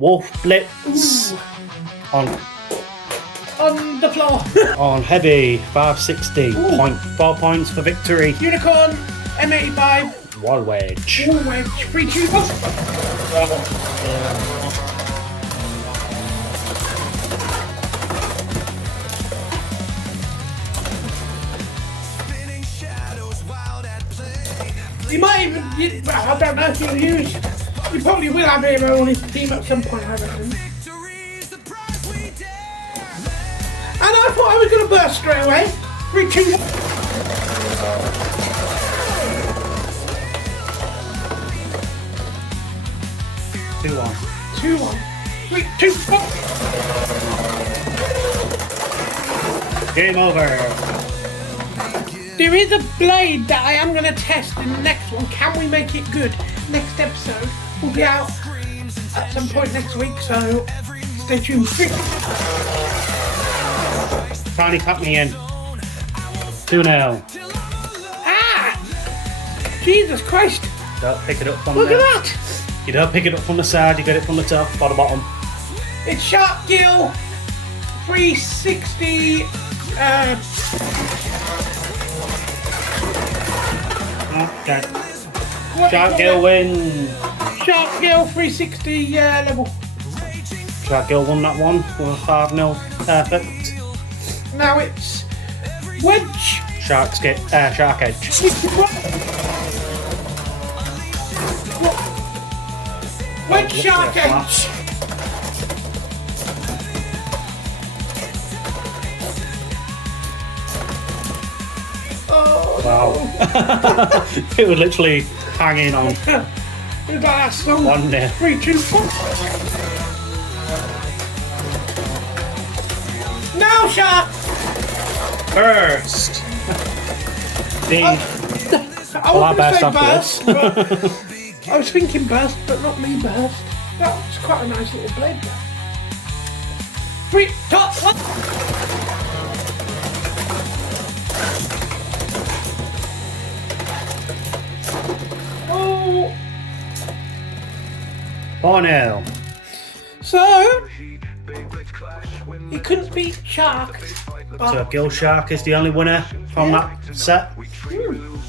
Wolf Blitz. Ooh. On the floor. on heavy 560. Ooh. 4 points for victory. Unicorn, M85. Wall wedge. Wall wedge. 3, 2, 1. You might even, well, I don't know if you'll use, you probably will have hero on his team at some point, I reckon. And I thought I was going to burst straight away. 3, 2, 1. Two one. 2, 1. 3, 2, 1. Game over. There is a blade that I am going to test in the next one. Can we make it good? Next episode will be out at some point next week, so stay tuned. Tiny cut me in. 2-0. Ah! Jesus Christ! Don't pick it up from Look the... at that! You don't pick it up from the side, you get it from the top or the bottom. It's Shark Gill 360. Okay. What Shark do you Gill call win. it? Shark Gill 360 level. Shark Gill won that one for 5-0. Perfect. Now it's Wedge. Shark Edge. Wedge Shark Edge. Oh, Wow. It was literally hanging on. it's like that song. 1-0. 3, 2, 1. Now, Shark. Burst. The I was going to say afterwards. burst, but I was thinking burst, but not me burst. That was quite a nice little blade there. 3, 2, 1. Oh. 4-0. So, he couldn't beat Shark. So Gill Shark is the only winner from that set.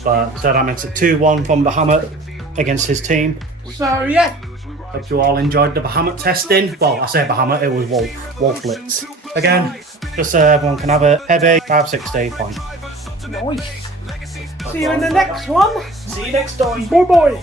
So that makes it 2-1 from Bahamut against his team. So, yeah. Hope you all enjoyed the Bahamut testing. Well, I say Bahamut, it was Wolf Blitz. Again, just so everyone can have a heavy 560 point. Nice. See you in the next one. See you next time. Bye bye.